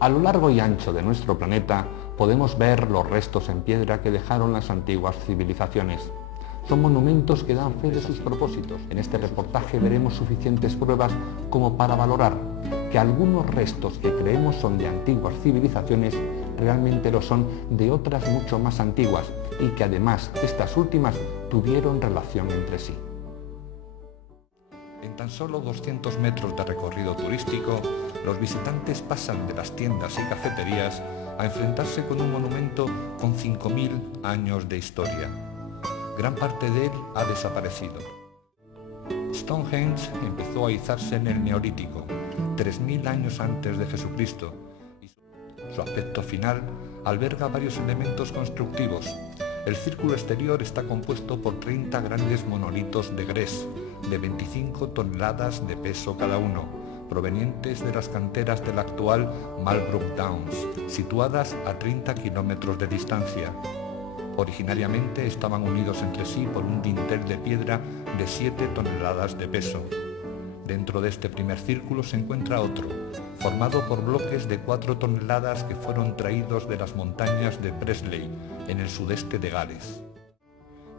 A lo largo y ancho de nuestro planeta podemos ver los restos en piedra que dejaron las antiguas civilizaciones. Son monumentos que dan fe de sus propósitos. En este reportaje veremos suficientes pruebas como para valorar que algunos restos que creemos son de antiguas civilizaciones realmente lo son de otras mucho más antiguas y que además estas últimas tuvieron relación entre sí. En tan solo 200 metros de recorrido turístico, los visitantes pasan de las tiendas y cafeterías a enfrentarse con un monumento con 5.000 años de historia. Gran parte de él ha desaparecido. Stonehenge empezó a izarse en el Neolítico, 3.000 años antes de Jesucristo, y su aspecto final alberga varios elementos constructivos. El círculo exterior está compuesto por 30 grandes monolitos de gres, de 25 toneladas de peso cada uno, provenientes de las canteras del actual Malbrook Downs, situadas a 30 kilómetros de distancia. Originariamente estaban unidos entre sí por un dintel de piedra de 7 toneladas de peso. Dentro de este primer círculo se encuentra otro, formado por bloques de 4 toneladas que fueron traídos de las montañas de Presley, en el sudeste de Gales.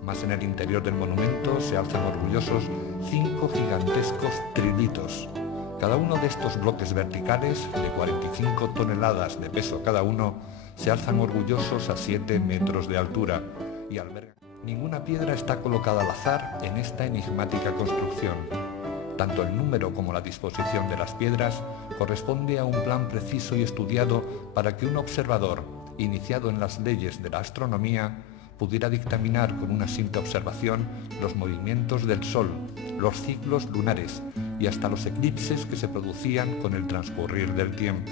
Más en el interior del monumento se alzan orgullosos 5 gigantescos trilitos. Cada uno de estos bloques verticales, de 45 toneladas de peso cada uno, se alzan orgullosos a 7 metros de altura y albergan. Ninguna piedra está colocada al azar en esta enigmática construcción. Tanto el número como la disposición de las piedras corresponde a un plan preciso y estudiado para que un observador, iniciado en las leyes de la astronomía, pudiera dictaminar con una simple observación los movimientos del Sol, los ciclos lunares y hasta los eclipses que se producían con el transcurrir del tiempo.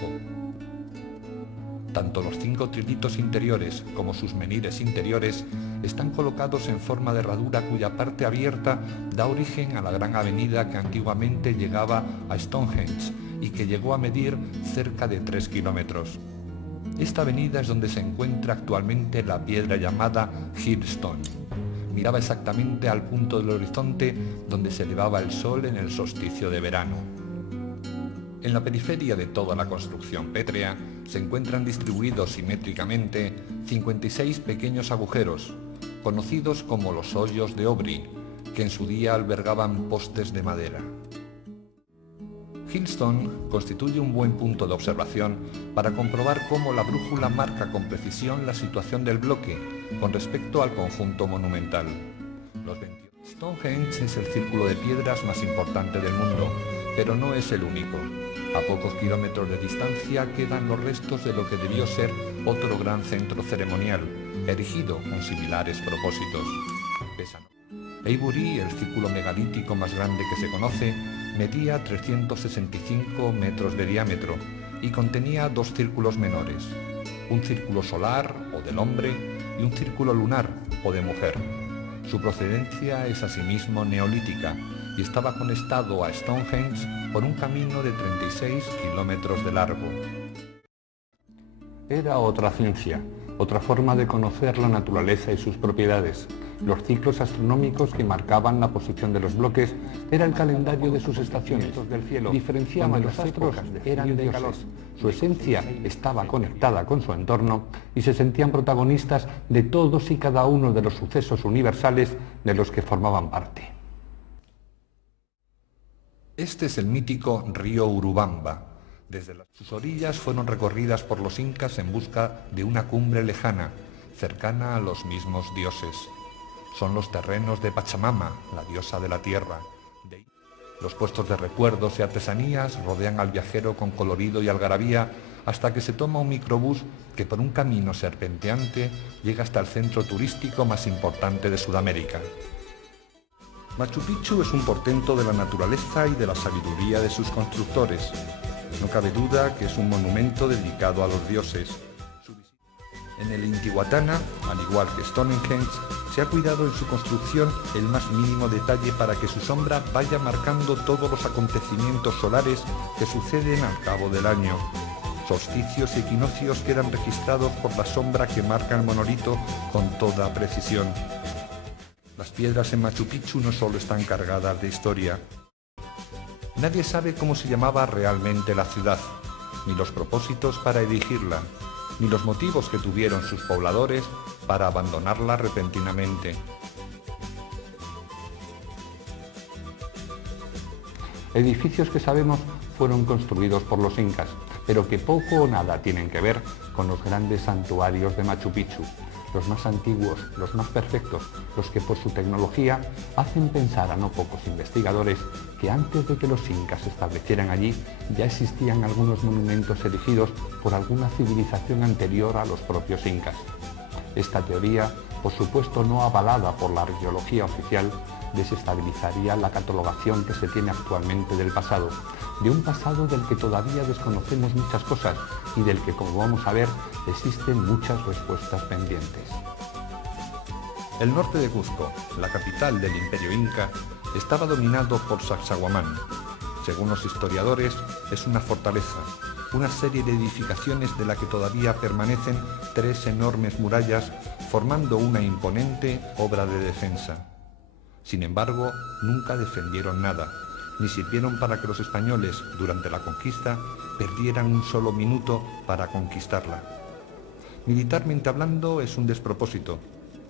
Tanto los 5 trilitos interiores como sus menires interiores están colocados en forma de herradura cuya parte abierta da origen a la gran avenida que antiguamente llegaba a Stonehenge y que llegó a medir cerca de 3 kilómetros. Esta avenida es donde se encuentra actualmente la piedra llamada Hillstone. Miraba exactamente al punto del horizonte donde se elevaba el sol en el solsticio de verano. En la periferia de toda la construcción pétrea se encuentran distribuidos simétricamente 56 pequeños agujeros, conocidos como los hoyos de Aubrey, que en su día albergaban postes de madera. Hillstone constituye un buen punto de observación para comprobar cómo la brújula marca con precisión la situación del bloque con respecto al conjunto monumental. Stonehenge es el círculo de piedras más importante del mundo, pero no es el único. A pocos kilómetros de distancia quedan los restos de lo que debió ser otro gran centro ceremonial, erigido con similares propósitos. Avebury, el círculo megalítico más grande que se conoce, medía 365 metros de diámetro y contenía 2 círculos menores, un círculo solar o del hombre y un círculo lunar o de mujer. Su procedencia es asimismo neolítica y estaba conectado a Stonehenge por un camino de 36 kilómetros de largo. Era otra ciencia, otra forma de conocer la naturaleza y sus propiedades. Los ciclos astronómicos que marcaban la posición de los bloques era el calendario de sus estaciones del cielo. Diferenciaban los astros, eran de calor. Su esencia estaba conectada con su entorno y se sentían protagonistas de todos y cada uno de los sucesos universales de los que formaban parte. Este es el mítico río Urubamba. Desde sus orillas fueron recorridas por los incas en busca de una cumbre lejana, cercana a los mismos dioses. Son los terrenos de Pachamama, la diosa de la tierra. Los puestos de recuerdos y artesanías rodean al viajero con colorido y algarabía hasta que se toma un microbús que por un camino serpenteante llega hasta el centro turístico más importante de Sudamérica. Machu Picchu es un portento de la naturaleza y de la sabiduría de sus constructores. No cabe duda que es un monumento dedicado a los dioses. En el Intihuatana, al igual que Stonehenge, se ha cuidado en su construcción el más mínimo detalle para que su sombra vaya marcando todos los acontecimientos solares que suceden al cabo del año. Solsticios y equinoccios quedan registrados por la sombra que marca el monolito con toda precisión. Las piedras en Machu Picchu no solo están cargadas de historia. Nadie sabe cómo se llamaba realmente la ciudad. ni los propósitos para erigirla, ni los motivos que tuvieron sus pobladores para abandonarla repentinamente. Edificios que sabemos fueron construidos por los incas, pero que poco o nada tienen que ver con los grandes santuarios de Machu Picchu, los más antiguos, los más perfectos, los que por su tecnología hacen pensar a no pocos investigadores que antes de que los incas se establecieran allí ya existían algunos monumentos erigidos por alguna civilización anterior a los propios incas. Esta teoría, por supuesto no avalada por la arqueología oficial, desestabilizaría la catalogación que se tiene actualmente del pasado, de un pasado del que todavía desconocemos muchas cosas y del que, como vamos a ver, existen muchas respuestas pendientes. El norte de Cuzco, la capital del Imperio Inca, estaba dominado por Sacsayhuamán. Según los historiadores, es una fortaleza, una serie de edificaciones de la que todavía permanecen 3 enormes murallas formando una imponente obra de defensa. Sin embargo, nunca defendieron nada, ni sirvieron para que los españoles, durante la conquista, perdieran un solo minuto para conquistarla. Militarmente hablando, es un despropósito,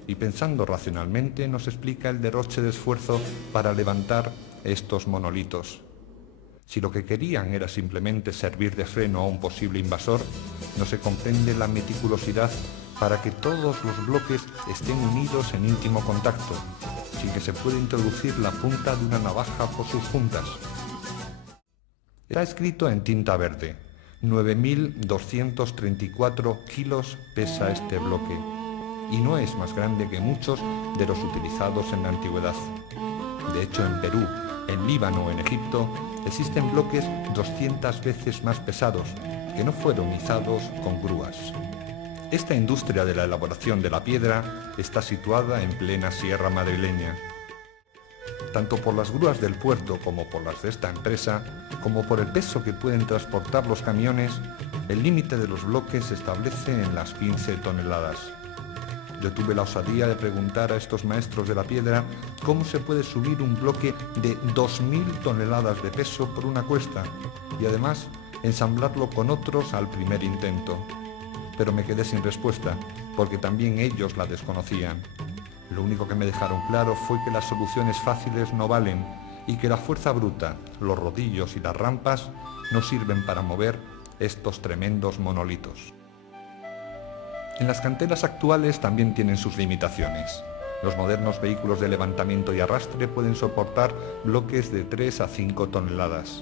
y pensando racionalmente nos explica el derroche de esfuerzo para levantar estos monolitos. Si lo que querían era simplemente servir de freno a un posible invasor, no se comprende la meticulosidad para que todos los bloques estén unidos en íntimo contacto, sin que se pueda introducir la punta de una navaja por sus juntas. Está escrito en tinta verde. 9.234 kilos pesa este bloque, y no es más grande que muchos de los utilizados en la antigüedad. De hecho, en Perú, en Líbano o en Egipto, existen bloques 200 veces más pesados, que no fueron izados con grúas. Esta industria de la elaboración de la piedra está situada en plena sierra madrileña. Tanto por las grúas del puerto como por las de esta empresa, como por el peso que pueden transportar los camiones, el límite de los bloques se establece en las 15 toneladas. Yo tuve la osadía de preguntar a estos maestros de la piedra cómo se puede subir un bloque de 2.000 toneladas de peso por una cuesta y además ensamblarlo con otros al primer intento. Pero me quedé sin respuesta, porque también ellos la desconocían. Lo único que me dejaron claro fue que las soluciones fáciles no valen y que la fuerza bruta, los rodillos y las rampas no sirven para mover estos tremendos monolitos. En las canteras actuales también tienen sus limitaciones. Los modernos vehículos de levantamiento y arrastre pueden soportar bloques de 3 a 5 toneladas.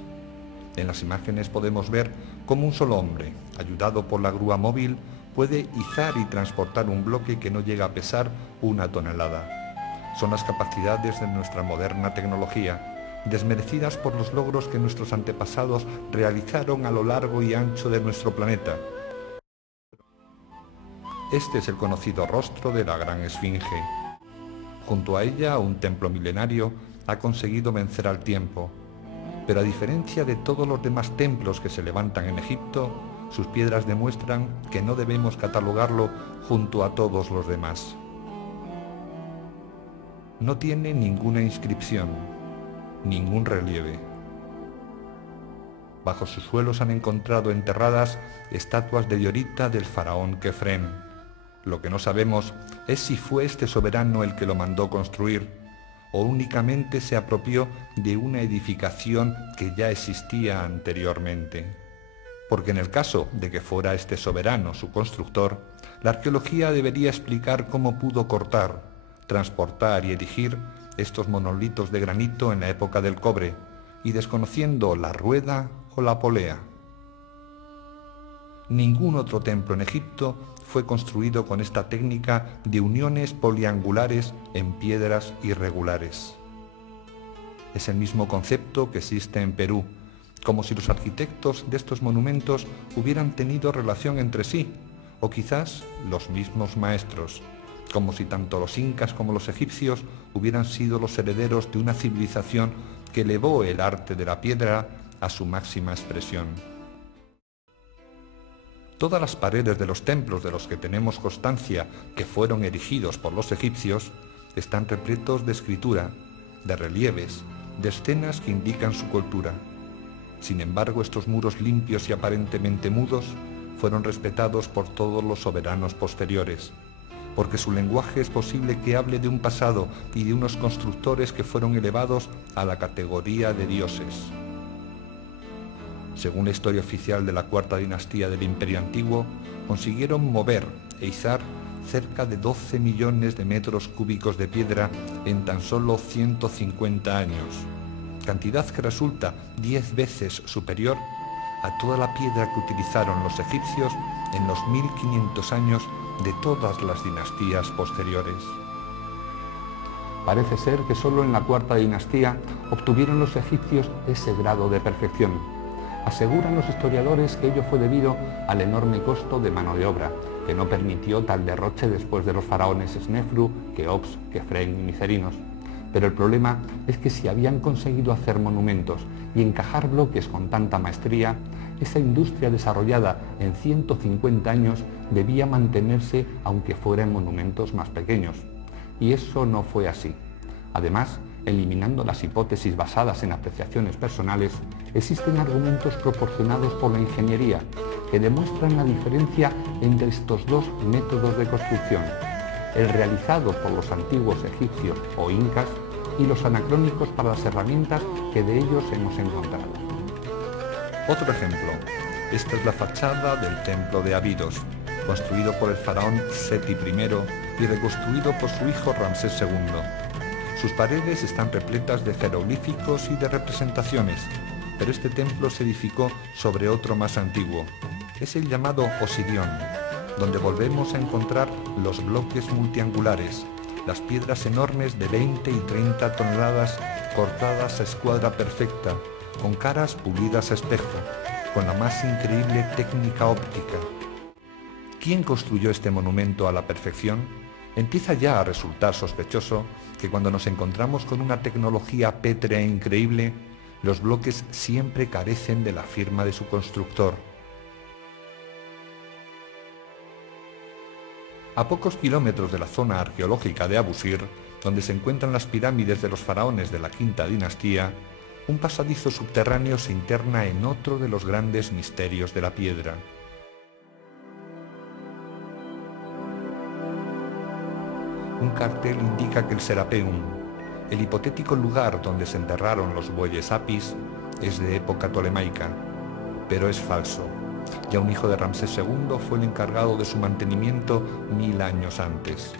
En las imágenes podemos ver cómo un solo hombre, ayudado por la grúa móvil, puede izar y transportar un bloque que no llega a pesar 1 tonelada. Son las capacidades de nuestra moderna tecnología, desmerecidas por los logros que nuestros antepasados realizaron a lo largo y ancho de nuestro planeta. Este es el conocido rostro de la Gran Esfinge. Junto a ella, un templo milenario ha conseguido vencer al tiempo. Pero a diferencia de todos los demás templos que se levantan en Egipto, sus piedras demuestran que no debemos catalogarlo junto a todos los demás. No tiene ninguna inscripción, ningún relieve. Bajo sus suelos han encontrado enterradas estatuas de diorita del faraón Kefren. Lo que no sabemos es si fue este soberano el que lo mandó construir, o únicamente se apropió de una edificación que ya existía anteriormente. Porque en el caso de que fuera este soberano su constructor, la arqueología debería explicar cómo pudo cortar, transportar y erigir estos monolitos de granito en la época del cobre, y desconociendo la rueda o la polea. Ningún otro templo en Egipto fue construido con esta técnica de uniones poliangulares en piedras irregulares. Es el mismo concepto que existe en Perú, como si los arquitectos de estos monumentos hubieran tenido relación entre sí, o quizás los mismos maestros, como si tanto los incas como los egipcios hubieran sido los herederos de una civilización que elevó el arte de la piedra a su máxima expresión. Todas las paredes de los templos de los que tenemos constancia que fueron erigidos por los egipcios están repletos de escritura, de relieves, de escenas que indican su cultura. Sin embargo, estos muros limpios y aparentemente mudos fueron respetados por todos los soberanos posteriores, porque su lenguaje es posible que hable de un pasado y de unos constructores que fueron elevados a la categoría de dioses. Según la historia oficial de la cuarta dinastía del Imperio Antiguo, consiguieron mover e izar cerca de 12 millones de metros cúbicos de piedra en tan solo 150 años, cantidad que resulta 10 veces superior a toda la piedra que utilizaron los egipcios en los 1500 años de todas las dinastías posteriores. Parece ser que solo en la cuarta dinastía obtuvieron los egipcios ese grado de perfección. Aseguran los historiadores que ello fue debido al enorme costo de mano de obra, que no permitió tal derroche después de los faraones Snefru, Keops, Kefren y Micerinos. Pero el problema es que si habían conseguido hacer monumentos y encajar bloques con tanta maestría, esa industria desarrollada en 150 años debía mantenerse aunque fuera en monumentos más pequeños. Y eso no fue así. Además, eliminando las hipótesis basadas en apreciaciones personales, existen argumentos proporcionados por la ingeniería que demuestran la diferencia entre estos dos métodos de construcción, el realizado por los antiguos egipcios o incas y los anacrónicos para las herramientas que de ellos hemos encontrado. Otro ejemplo, esta es la fachada del templo de Abidos, construido por el faraón Seti I y reconstruido por su hijo Ramsés II. Sus paredes están repletas de jeroglíficos y de representaciones, pero este templo se edificó sobre otro más antiguo. Es el llamado Osidión, donde volvemos a encontrar los bloques multiangulares, las piedras enormes de 20 y 30 toneladas cortadas a escuadra perfecta, con caras pulidas a espejo, con la más increíble técnica óptica. ¿Quién construyó este monumento a la perfección? Empieza ya a resultar sospechoso que cuando nos encontramos con una tecnología pétrea e increíble, los bloques siempre carecen de la firma de su constructor. A pocos kilómetros de la zona arqueológica de Abusir, donde se encuentran las pirámides de los faraones de la quinta dinastía, un pasadizo subterráneo se interna en otro de los grandes misterios de la piedra. Un cartel indica que el Serapeum, el hipotético lugar donde se enterraron los bueyes Apis, es de época tolemaica, pero es falso. Ya un hijo de Ramsés II fue el encargado de su mantenimiento 1000 años antes.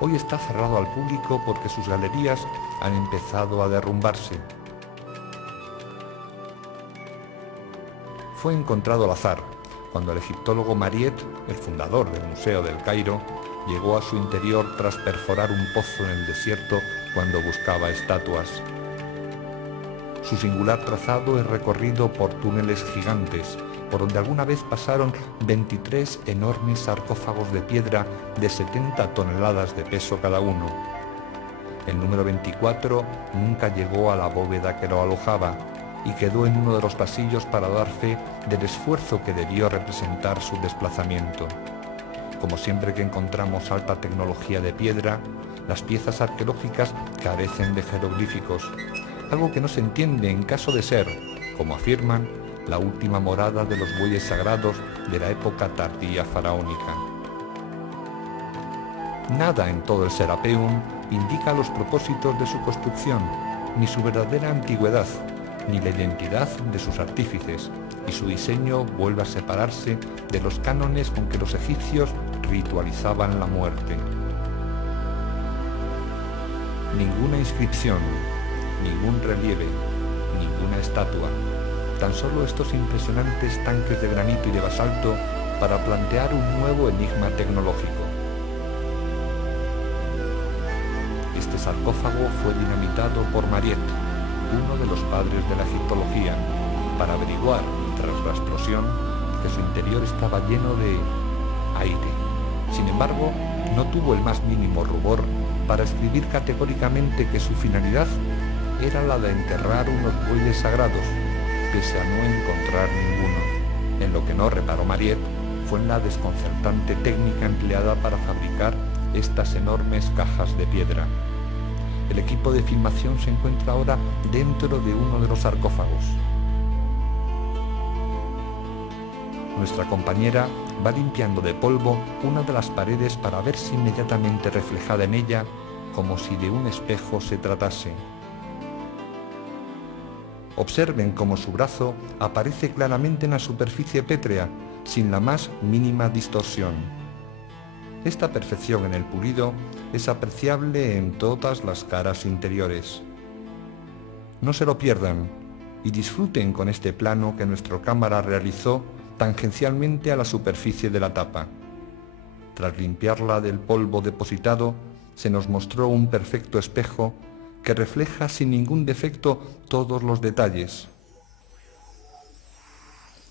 Hoy está cerrado al público porque sus galerías han empezado a derrumbarse. Fue encontrado al azar, cuando el egiptólogo Mariette, el fundador del Museo del Cairo, llegó a su interior tras perforar un pozo en el desierto cuando buscaba estatuas. Su singular trazado es recorrido por túneles gigantes, por donde alguna vez pasaron 23 enormes sarcófagos de piedra de 70 toneladas de peso cada uno. El número 24 nunca llegó a la bóveda que lo alojaba y quedó en uno de los pasillos para dar fe del esfuerzo que debió representar su desplazamiento. Como siempre que encontramos alta tecnología de piedra, las piezas arqueológicas carecen de jeroglíficos, algo que no se entiende en caso de ser, como afirman, la última morada de los bueyes sagrados de la época tardía faraónica. Nada en todo el Serapeum indica los propósitos de su construcción, ni su verdadera antigüedad, ni la identidad de sus artífices, y su diseño vuelve a separarse de los cánones con que los egipcios ritualizaban la muerte. Ninguna inscripción, ningún relieve, ninguna estatua, tan solo estos impresionantes tanques de granito y de basalto para plantear un nuevo enigma tecnológico. Este sarcófago fue dinamitado por Mariette, uno de los padres de la egiptología, para averiguar, tras la explosión, que su interior estaba lleno de aire. Sin embargo, no tuvo el más mínimo rubor para escribir categóricamente que su finalidad era la de enterrar unos bueyes sagrados, pese a no encontrar ninguno. En lo que no reparó Mariette fue en la desconcertante técnica empleada para fabricar estas enormes cajas de piedra. El equipo de filmación se encuentra ahora dentro de uno de los sarcófagos. Nuestra compañera va limpiando de polvo una de las paredes para verse inmediatamente reflejada en ella, como si de un espejo se tratase. Observen cómo su brazo aparece claramente en la superficie pétrea, sin la más mínima distorsión. Esta perfección en el pulido es apreciable en todas las caras interiores. No se lo pierdan y disfruten con este plano que nuestra cámara realizó tangencialmente a la superficie de la tapa. Tras limpiarla del polvo depositado, se nos mostró un perfecto espejo que refleja sin ningún defecto todos los detalles.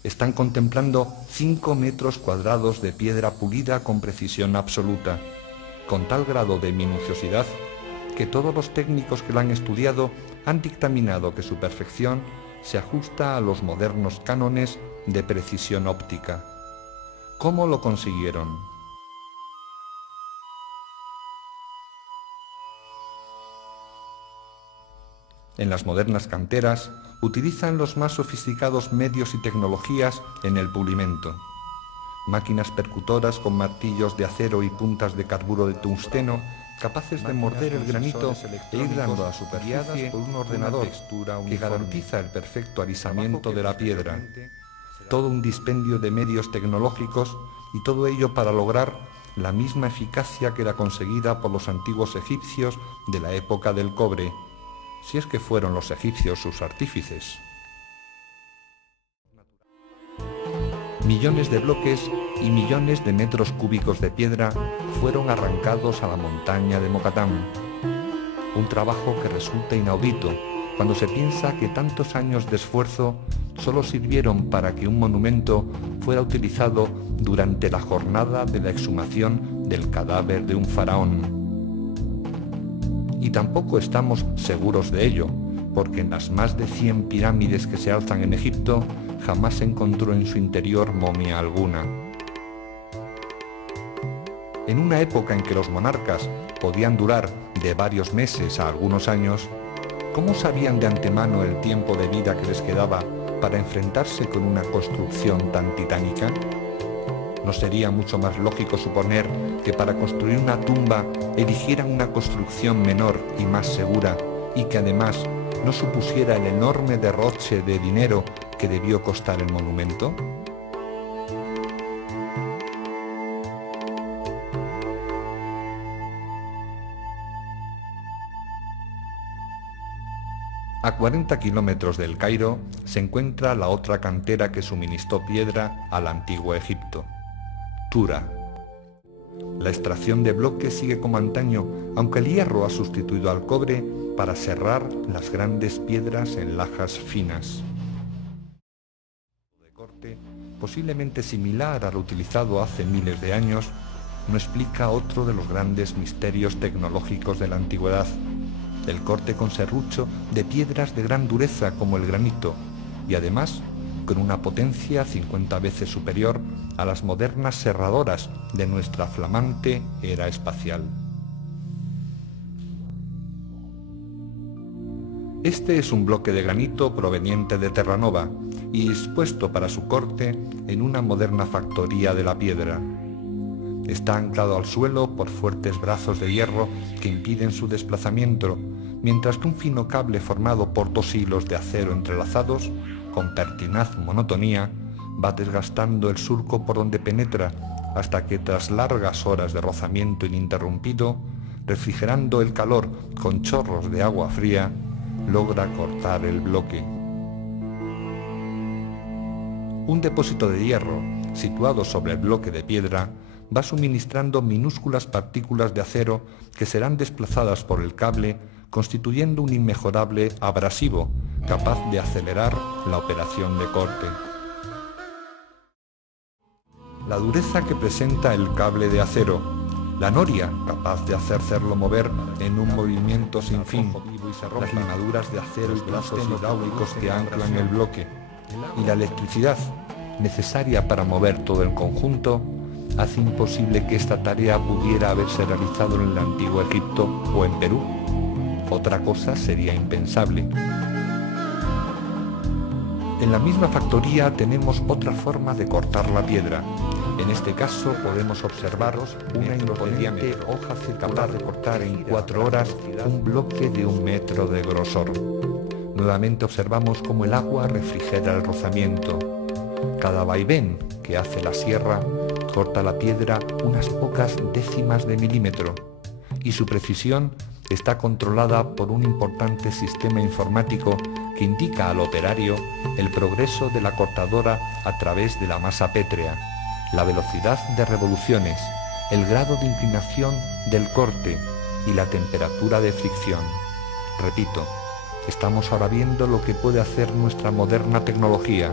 Están contemplando 5 metros cuadrados de piedra pulida con precisión absoluta, con tal grado de minuciosidad que todos los técnicos que la han estudiado han dictaminado que su perfección se ajusta a los modernos cánones de precisión óptica. ¿Cómo lo consiguieron? En las modernas canteras utilizan los más sofisticados medios y tecnologías en el pulimento. Máquinas percutoras con martillos de acero y puntas de carburo de tungsteno capaces de morder el granito e ir dando a la superficie por un ordenador que garantiza el perfecto alisamiento de la piedra. Todo un dispendio de medios tecnológicos y todo ello para lograr la misma eficacia que la conseguida por los antiguos egipcios de la época del cobre, si es que fueron los egipcios sus artífices. Millones de bloques y millones de metros cúbicos de piedra fueron arrancados a la montaña de Mokattam. Un trabajo que resulta inaudito cuando se piensa que tantos años de esfuerzo solo sirvieron para que un monumento fuera utilizado durante la jornada de la exhumación del cadáver de un faraón. Y tampoco estamos seguros de ello, porque en las más de 100 pirámides que se alzan en Egipto jamás se encontró en su interior momia alguna. En una época en que los monarcas podían durar de varios meses a algunos años, ¿cómo sabían de antemano el tiempo de vida que les quedaba para enfrentarse con una construcción tan titánica? ¿No sería mucho más lógico suponer que para construir una tumba eligieran una construcción menor y más segura y que además no supusiera el enorme derroche de dinero que debió costar el monumento? A 40 kilómetros del Cairo se encuentra la otra cantera que suministró piedra al antiguo Egipto, Tura. La extracción de bloques sigue como antaño, aunque el hierro ha sustituido al cobre para serrar las grandes piedras en lajas finas. De corte, posiblemente similar al utilizado hace miles de años, no explica otro de los grandes misterios tecnológicos de la antigüedad: el corte con serrucho de piedras de gran dureza como el granito, y además con una potencia 50 veces superior a las modernas serradoras de nuestra flamante era espacial. Este es un bloque de granito proveniente de Terranova y dispuesto para su corte en una moderna factoría de la piedra. Está anclado al suelo por fuertes brazos de hierro que impiden su desplazamiento, mientras que un fino cable formado por 2 hilos de acero entrelazados, con pertinaz monotonía, va desgastando el surco por donde penetra hasta que tras largas horas de rozamiento ininterrumpido, refrigerando el calor con chorros de agua fría, logra cortar el bloque. Un depósito de hierro, situado sobre el bloque de piedra, va suministrando minúsculas partículas de acero que serán desplazadas por el cable, constituyendo un inmejorable abrasivo capaz de acelerar la operación de corte. La dureza que presenta el cable de acero, la noria capaz de hacerlo mover en un movimiento sin fin, las limaduras de acero y brazos hidráulicos que anclan el bloque, y la electricidad necesaria para mover todo el conjunto, hace imposible que esta tarea pudiera haberse realizado en el antiguo Egipto o en Perú. Otra cosa sería impensable. En la misma factoría tenemos otra forma de cortar la piedra. En este caso podemos observaros una imponente hoja circular de cortar en 4 horas un bloque de 1 metro de grosor. Nuevamente observamos cómo el agua refrigera el rozamiento. Cada vaivén que hace la sierra corta la piedra unas pocas décimas de milímetro y su precisión está controlada por un importante sistema informático que indica al operario el progreso de la cortadora a través de la masa pétrea, la velocidad de revoluciones, el grado de inclinación del corte y la temperatura de fricción. Repito, estamos ahora viendo lo que puede hacer nuestra moderna tecnología,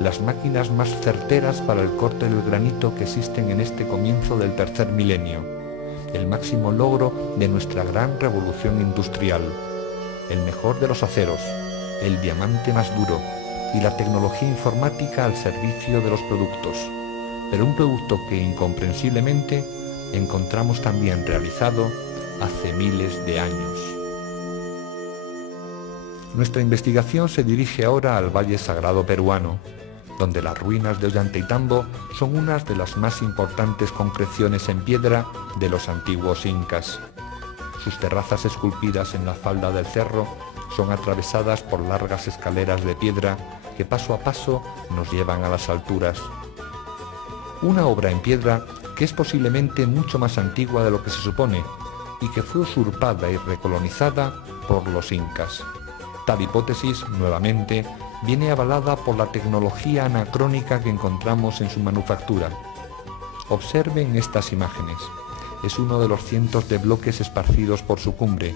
las máquinas más certeras para el corte del granito que existen en este comienzo del tercer milenio, el máximo logro de nuestra gran revolución industrial, el mejor de los aceros, el diamante más duro y la tecnología informática al servicio de los productos, pero un producto que incomprensiblemente encontramos también realizado hace miles de años. Nuestra investigación se dirige ahora al Valle Sagrado peruano, donde las ruinas de Ollantaytambo son unas de las más importantes concreciones en piedra de los antiguos incas. Sus terrazas esculpidas en la falda del cerro son atravesadas por largas escaleras de piedra que paso a paso nos llevan a las alturas. Una obra en piedra que es posiblemente mucho más antigua de lo que se supone y que fue usurpada y recolonizada por los incas. Tal hipótesis, nuevamente, viene avalada por la tecnología anacrónica que encontramos en su manufactura. Observen estas imágenes. Es uno de los cientos de bloques esparcidos por su cumbre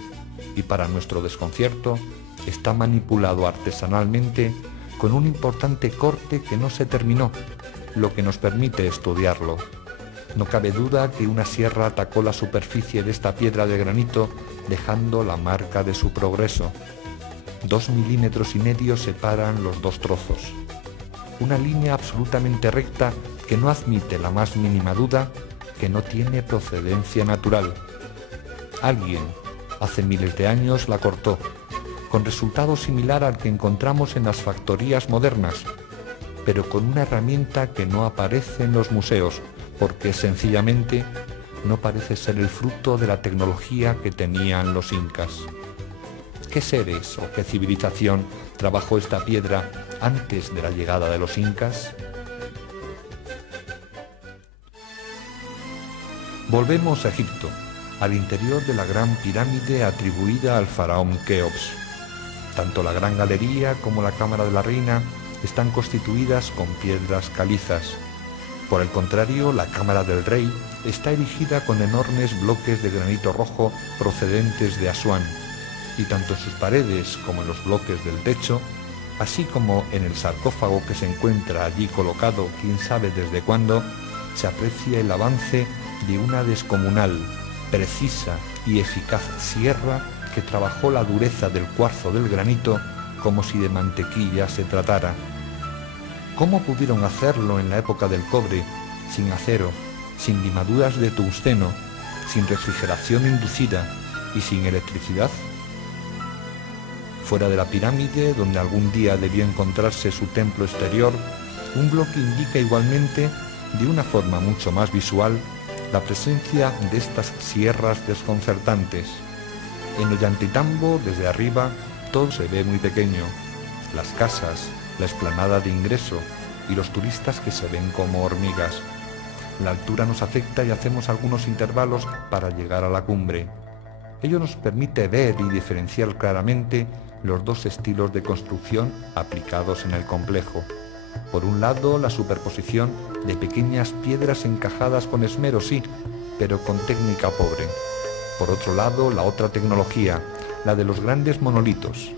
y, para nuestro desconcierto, está manipulado artesanalmente con un importante corte que no se terminó, lo que nos permite estudiarlo. No cabe duda que una sierra atacó la superficie de esta piedra de granito dejando la marca de su progreso. 2,5 milímetros separan los dos trozos. Una línea absolutamente recta que no admite la más mínima duda que no tiene procedencia natural. Alguien, hace miles de años, la cortó, con resultado similar al que encontramos en las factorías modernas, pero con una herramienta que no aparece en los museos, porque sencillamente no parece ser el fruto de la tecnología que tenían los incas. ¿Qué seres o qué civilización trabajó esta piedra antes de la llegada de los incas? Volvemos a Egipto, al interior de la gran pirámide atribuida al faraón Keops. Tanto la gran galería como la cámara de la reina están constituidas con piedras calizas. Por el contrario, la cámara del rey está erigida con enormes bloques de granito rojo procedentes de Asuán, y tanto en sus paredes como en los bloques del techo, así como en el sarcófago que se encuentra allí colocado quién sabe desde cuándo, se aprecia el avance de una descomunal, precisa y eficaz sierra que trabajó la dureza del cuarzo del granito como si de mantequilla se tratara. ¿Cómo pudieron hacerlo en la época del cobre, sin acero, sin limaduras de tungsteno, sin refrigeración inducida y sin electricidad? Fuera de la pirámide, donde algún día debió encontrarse su templo exterior, un bloque indica igualmente, de una forma mucho más visual, la presencia de estas sierras desconcertantes. En Ollantaytambo, desde arriba, todo se ve muy pequeño. Las casas, la explanada de ingreso y los turistas que se ven como hormigas. La altura nos afecta y hacemos algunos intervalos para llegar a la cumbre. Ello nos permite ver y diferenciar claramente los dos estilos de construcción aplicados en el complejo. Por un lado, la superposición de pequeñas piedras encajadas con esmero, sí, pero con técnica pobre. Por otro lado, la otra tecnología, la de los grandes monolitos.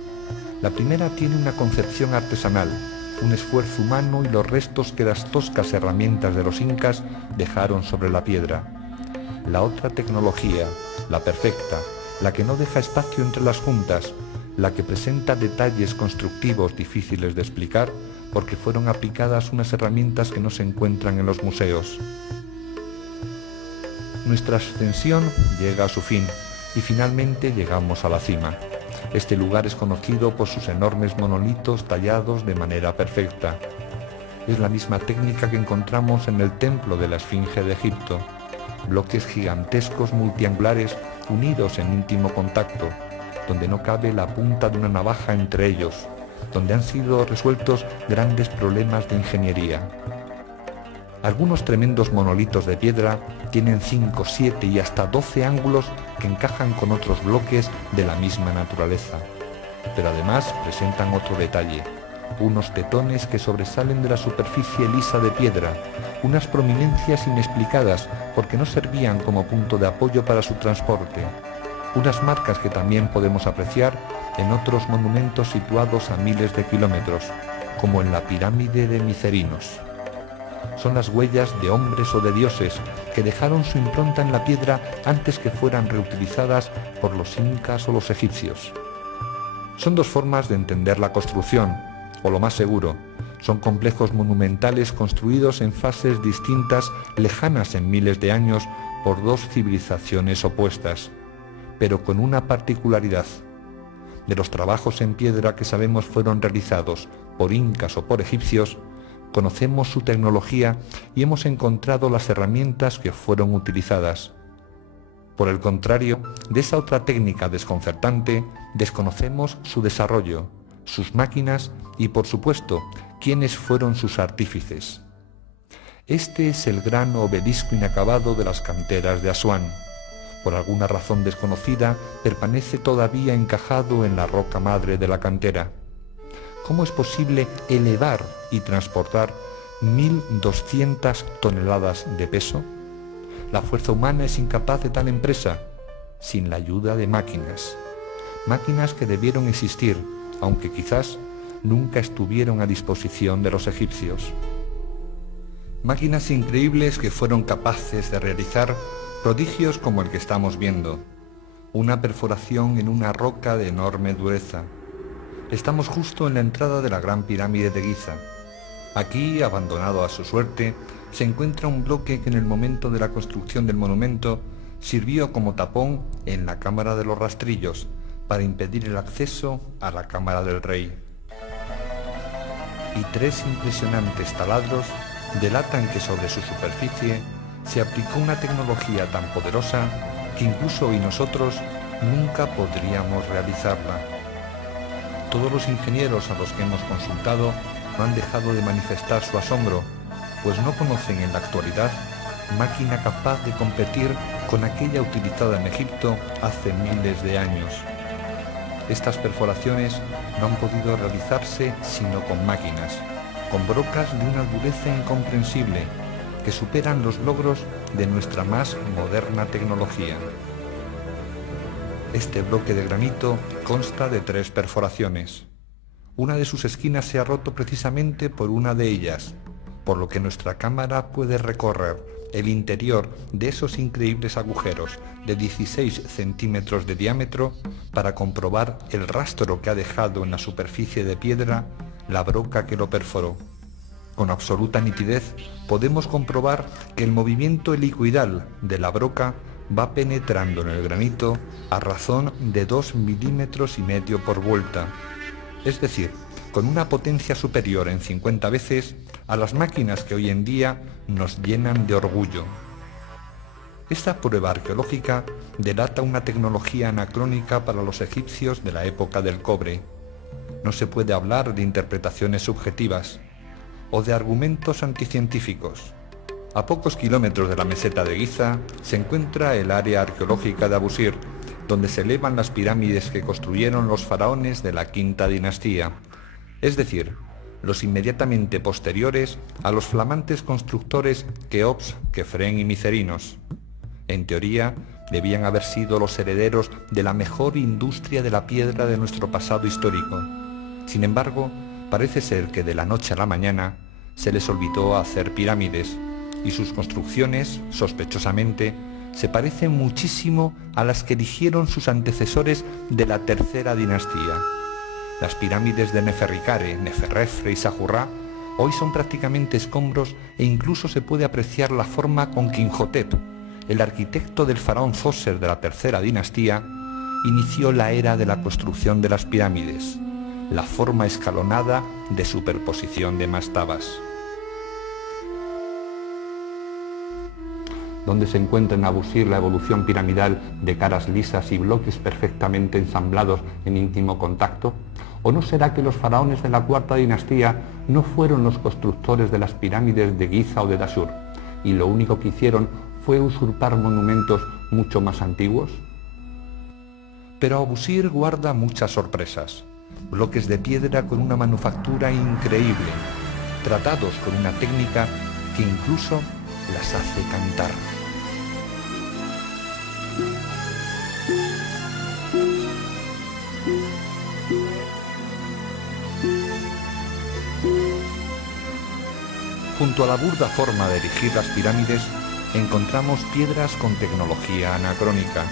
La primera tiene una concepción artesanal, un esfuerzo humano y los restos que las toscas herramientas de los incas dejaron sobre la piedra. La otra tecnología, la perfecta, la que no deja espacio entre las juntas, la que presenta detalles constructivos difíciles de explicar porque fueron aplicadas unas herramientas que no se encuentran en los museos. Nuestra ascensión llega a su fin y finalmente llegamos a la cima. Este lugar es conocido por sus enormes monolitos tallados de manera perfecta. Es la misma técnica que encontramos en el templo de la Esfinge de Egipto. Bloques gigantescos multiangulares unidos en íntimo contacto, donde no cabe la punta de una navaja entre ellos, donde han sido resueltos grandes problemas de ingeniería. Algunos tremendos monolitos de piedra tienen 5, 7 y hasta 12 ángulos que encajan con otros bloques de la misma naturaleza. Pero además presentan otro detalle: unos tetones que sobresalen de la superficie lisa de piedra, unas prominencias inexplicadas porque no servían como punto de apoyo para su transporte, unas marcas que también podemos apreciar en otros monumentos situados a miles de kilómetros, como en la pirámide de Micerinos. Son las huellas de hombres o de dioses que dejaron su impronta en la piedra antes que fueran reutilizadas por los incas o los egipcios. Son dos formas de entender la construcción, o lo más seguro, son complejos monumentales construidos en fases distintas, lejanas en miles de años por dos civilizaciones opuestas, pero con una particularidad. De los trabajos en piedra que sabemos fueron realizados por incas o por egipcios, conocemos su tecnología y hemos encontrado las herramientas que fueron utilizadas. Por el contrario, de esa otra técnica desconcertante, desconocemos su desarrollo, sus máquinas y, por supuesto, quiénes fueron sus artífices. Este es el gran obelisco inacabado de las canteras de Asuán. Por alguna razón desconocida, permanece todavía encajado en la roca madre de la cantera. ¿Cómo es posible elevar y transportar 1.200 toneladas de peso? La fuerza humana es incapaz de tal empresa, sin la ayuda de máquinas. Máquinas que debieron existir, aunque quizás nunca estuvieron a disposición de los egipcios. Máquinas increíbles que fueron capaces de realizar prodigios como el que estamos viendo, una perforación en una roca de enorme dureza. Estamos justo en la entrada de la Gran Pirámide de Giza. Aquí, abandonado a su suerte, se encuentra un bloque que en el momento de la construcción del monumento sirvió como tapón en la Cámara de los Rastrillos para impedir el acceso a la Cámara del Rey. Y 3 impresionantes taladros delatan que sobre su superficie se aplicó una tecnología tan poderosa que incluso hoy nosotros nunca podríamos realizarla. Todos los ingenieros a los que hemos consultado no han dejado de manifestar su asombro, pues no conocen en la actualidad máquina capaz de competir con aquella utilizada en Egipto hace miles de años. Estas perforaciones no han podido realizarse sino con máquinas, con brocas de una dureza incomprensible, que superan los logros de nuestra más moderna tecnología. Este bloque de granito consta de 3 perforaciones. Una de sus esquinas se ha roto precisamente por una de ellas, por lo que nuestra cámara puede recorrer el interior de esos increíbles agujeros de 16 centímetros de diámetro para comprobar el rastro que ha dejado en la superficie de piedra la broca que lo perforó. Con absoluta nitidez podemos comprobar que el movimiento helicoidal de la broca va penetrando en el granito a razón de 2,5 milímetros por vuelta, es decir, con una potencia superior en 50 veces a las máquinas que hoy en día nos llenan de orgullo. Esta prueba arqueológica delata una tecnología anacrónica para los egipcios de la época del cobre. No se puede hablar de interpretaciones subjetivas o de argumentos anticientíficos. A pocos kilómetros de la meseta de Giza se encuentra el área arqueológica de Abusir, donde se elevan las pirámides que construyeron los faraones de la quinta dinastía, es decir, los inmediatamente posteriores a los flamantes constructores Keops, Kefren y Micerinos. En teoría, debían haber sido los herederos de la mejor industria de la piedra de nuestro pasado histórico. Sin embargo, parece ser que de la noche a la mañana se les olvidó hacer pirámides, y sus construcciones, sospechosamente, se parecen muchísimo a las que erigieron sus antecesores de la tercera dinastía. Las pirámides de Neferrikare, Neferrefre y Sajurrá hoy son prácticamente escombros e incluso se puede apreciar la forma con que Imhotep, el arquitecto del faraón Zoser de la tercera dinastía, inició la era de la construcción de las pirámides, la forma escalonada de superposición de mastabas, donde se encuentra en Abusir la evolución piramidal de caras lisas y bloques perfectamente ensamblados en íntimo contacto. ¿O no será que los faraones de la cuarta dinastía no fueron los constructores de las pirámides de Giza o de Dashur, y lo único que hicieron fue usurpar monumentos mucho más antiguos? Pero Abusir guarda muchas sorpresas. Bloques de piedra con una manufactura increíble, tratados con una técnica que incluso las hace cantar. Junto a la burda forma de erigir las pirámides, encontramos piedras con tecnología anacrónica,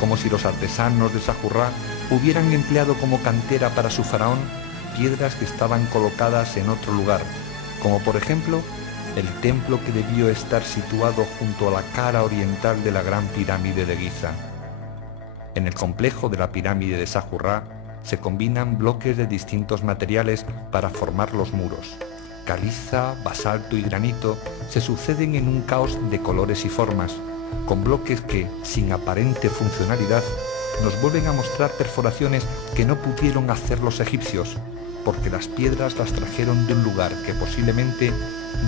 como si los artesanos de Sajurrá hubieran empleado como cantera para su faraón piedras que estaban colocadas en otro lugar, como por ejemplo el templo que debió estar situado junto a la cara oriental de la gran pirámide de Giza. En el complejo de la pirámide de Sajurrá se combinan bloques de distintos materiales para formar los muros. Caliza, basalto y granito se suceden en un caos de colores y formas, con bloques que, sin aparente funcionalidad, nos vuelven a mostrar perforaciones que no pudieron hacer los egipcios, porque las piedras las trajeron de un lugar que posiblemente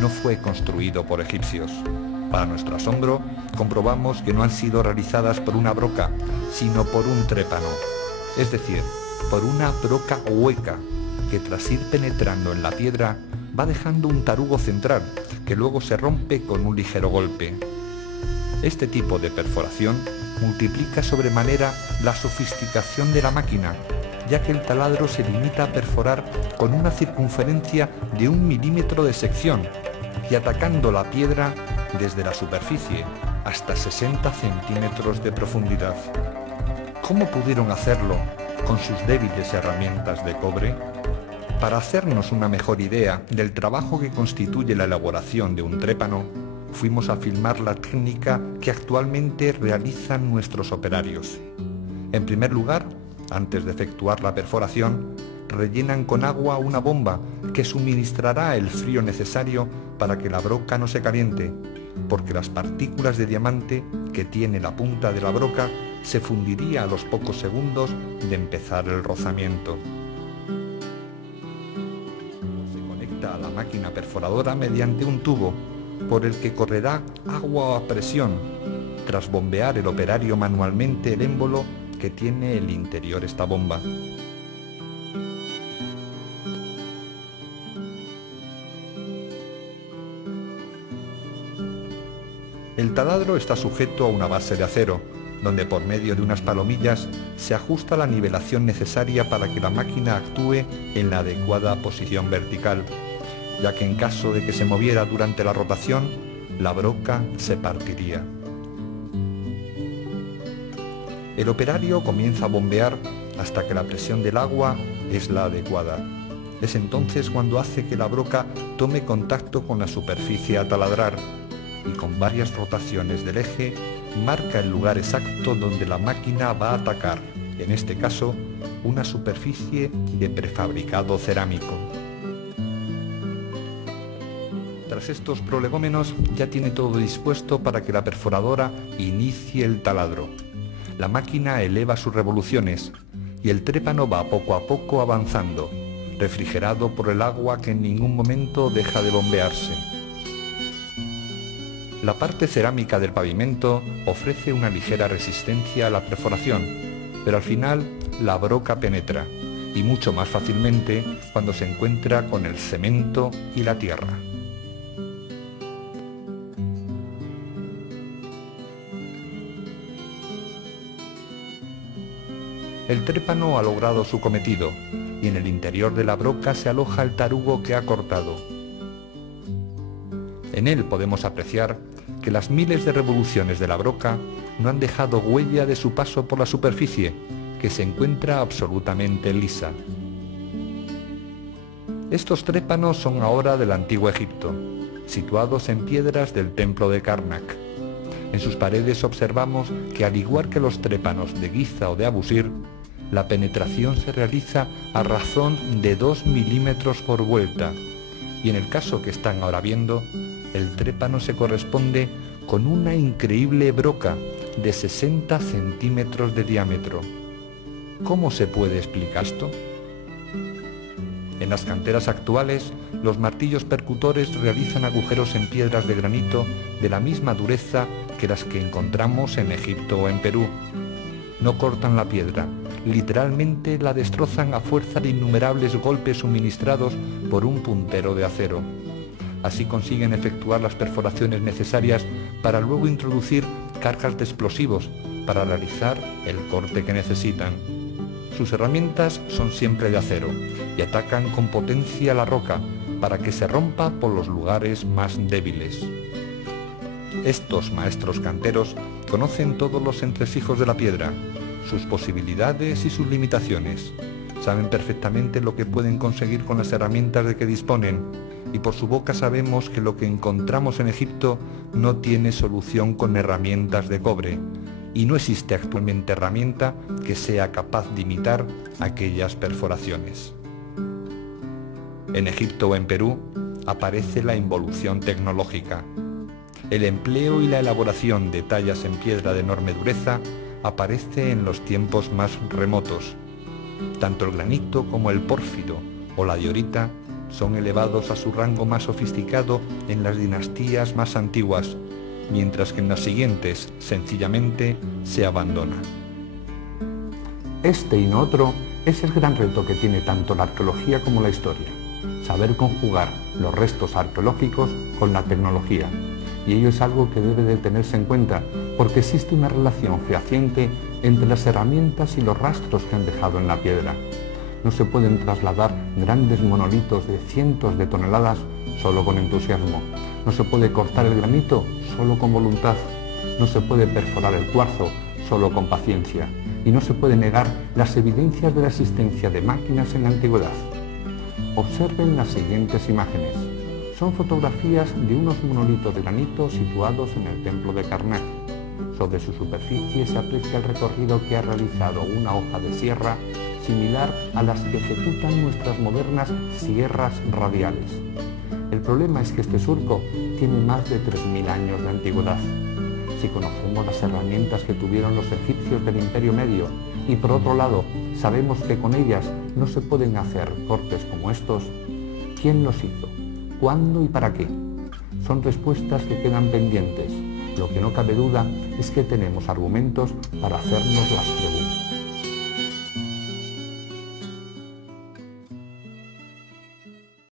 no fue construido por egipcios. Para nuestro asombro, comprobamos que no han sido realizadas por una broca, sino por un trépano, es decir, por una broca hueca, que tras ir penetrando en la piedra va dejando un tarugo central, que luego se rompe con un ligero golpe. Este tipo de perforación multiplica sobremanera la sofisticación de la máquina, ya que el taladro se limita a perforar con una circunferencia de 1 milímetro de sección y atacando la piedra desde la superficie hasta 60 centímetros de profundidad. ¿Cómo pudieron hacerlo con sus débiles herramientas de cobre? Para hacernos una mejor idea del trabajo que constituye la elaboración de un trépano, fuimos a filmar la técnica que actualmente realizan nuestros operarios. En primer lugar, antes de efectuar la perforación, rellenan con agua una bomba que suministrará el frío necesario para que la broca no se caliente, porque las partículas de diamante que tiene la punta de la broca se fundiría a los pocos segundos de empezar el rozamiento. A la máquina perforadora mediante un tubo por el que correrá agua a presión tras bombear el operario manualmente el émbolo que tiene el interior esta bomba. El taladro está sujeto a una base de acero, donde por medio de unas palomillas se ajusta la nivelación necesaria para que la máquina actúe en la adecuada posición vertical, ya que en caso de que se moviera durante la rotación, la broca se partiría. El operario comienza a bombear hasta que la presión del agua es la adecuada. Es entonces cuando hace que la broca tome contacto con la superficie a taladrar y con varias rotaciones del eje marca el lugar exacto donde la máquina va a atacar, en este caso, una superficie de prefabricado cerámico. Tras estos prolegómenos ya tiene todo dispuesto para que la perforadora inicie el taladro. La máquina eleva sus revoluciones y el trépano va poco a poco avanzando, refrigerado por el agua que en ningún momento deja de bombearse. La parte cerámica del pavimento ofrece una ligera resistencia a la perforación, pero al final la broca penetra, y mucho más fácilmente cuando se encuentra con el cemento y la tierra. El trépano ha logrado su cometido y en el interior de la broca se aloja el tarugo que ha cortado. En él podemos apreciar que las miles de revoluciones de la broca no han dejado huella de su paso por la superficie, que se encuentra absolutamente lisa. Estos trépanos son ahora del antiguo Egipto, situados en piedras del templo de Karnak. En sus paredes observamos que, al igual que los trépanos de Giza o de Abusir, la penetración se realiza a razón de 2 milímetros por vuelta, y en el caso que están ahora viendo, el trépano se corresponde con una increíble broca de 60 centímetros de diámetro. ¿Cómo se puede explicar esto? En las canteras actuales, los martillos percutores realizan agujeros en piedras de granito de la misma dureza que las que encontramos en Egipto o en Perú. No cortan la piedra, literalmente la destrozan a fuerza de innumerables golpes suministrados por un puntero de acero. Así consiguen efectuar las perforaciones necesarias para luego introducir cargas de explosivos para realizar el corte que necesitan. Sus herramientas son siempre de acero y atacan con potencia la roca para que se rompa por los lugares más débiles. Estos maestros canteros conocen todos los entresijos de la piedra, sus posibilidades y sus limitaciones. Saben perfectamente lo que pueden conseguir con las herramientas de que disponen, y por su boca sabemos que lo que encontramos en Egipto no tiene solución con herramientas de cobre, y no existe actualmente herramienta que sea capaz de imitar aquellas perforaciones. En Egipto o en Perú aparece la involución tecnológica. El empleo y la elaboración de tallas en piedra de enorme dureza aparece en los tiempos más remotos. Tanto el granito como el pórfido o la diorita son elevados a su rango más sofisticado en las dinastías más antiguas, mientras que en las siguientes sencillamente se abandona. Este y no otro es el gran reto que tiene tanto la arqueología como la historia: saber conjugar los restos arqueológicos con la tecnología. Y ello es algo que debe de tenerse en cuenta, porque existe una relación fehaciente entre las herramientas y los rastros que han dejado en la piedra. No se pueden trasladar grandes monolitos de cientos de toneladas solo con entusiasmo. No se puede cortar el granito solo con voluntad. No se puede perforar el cuarzo solo con paciencia. Y no se puede negar las evidencias de la existencia de máquinas en la antigüedad. Observen las siguientes imágenes. Son fotografías de unos monolitos de granito situados en el templo de Karnak. Sobre su superficie se aprecia el recorrido que ha realizado una hoja de sierra similar a las que ejecutan nuestras modernas sierras radiales. El problema es que este surco tiene más de 3000 años de antigüedad. Si conocemos las herramientas que tuvieron los egipcios del Imperio Medio y por otro lado sabemos que con ellas no se pueden hacer cortes como estos, ¿quién los hizo? ¿Cuándo y para qué? Son respuestas que quedan pendientes. Lo que no cabe duda es que tenemos argumentos para hacernos las preguntas.